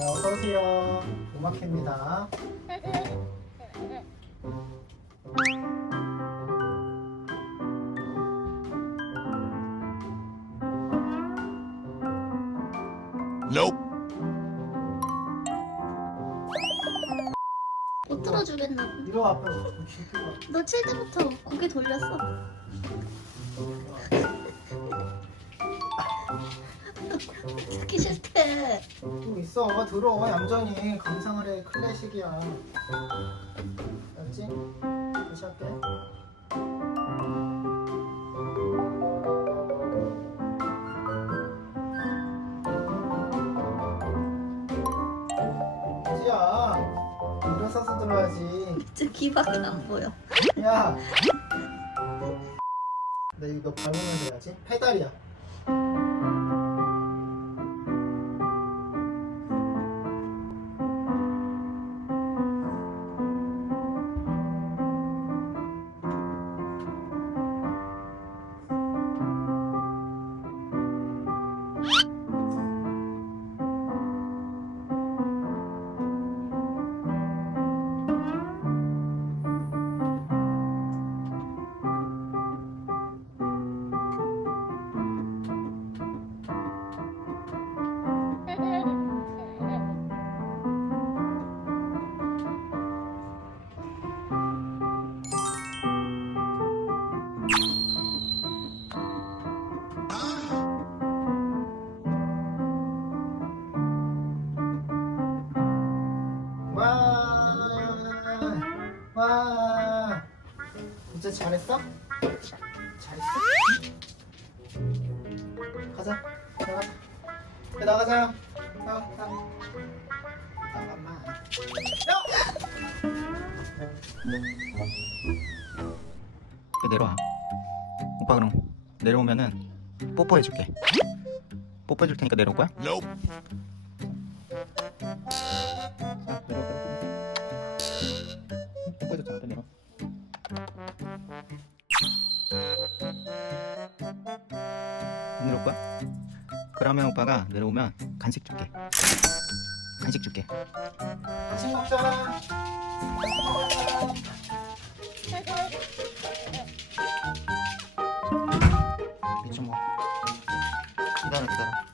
자, 어서오세요. 오마케입니다. Nope. 못 들어주겠나? 이리 와, 와. 너칠 때부터 고개 돌렸어. 또 있어. 들어. 얌전히. 감상을 해. 클래식이야. 알았지? 다시 할게. 지야. 일어서서 들어야지. 저 귀밖에 안 보여. 야. 나 이거 밟으면 돼야지. 페달이야. 진짜 잘했어? 잘했어? 가자. 나가자. 야, 나가자. 나가. 나가. 나가마. 그 내려와. 오빠 그럼 내려오면은 뽀뽀해줄게. 뽀뽀해줄 테니까 내려올 거야? 안 내려올 거야? 그러면 오빠가 내려오면 간식 줄게. 간식 줄게. 같이 먹자. 이좀 먹어. 기다려 기다려. 미역.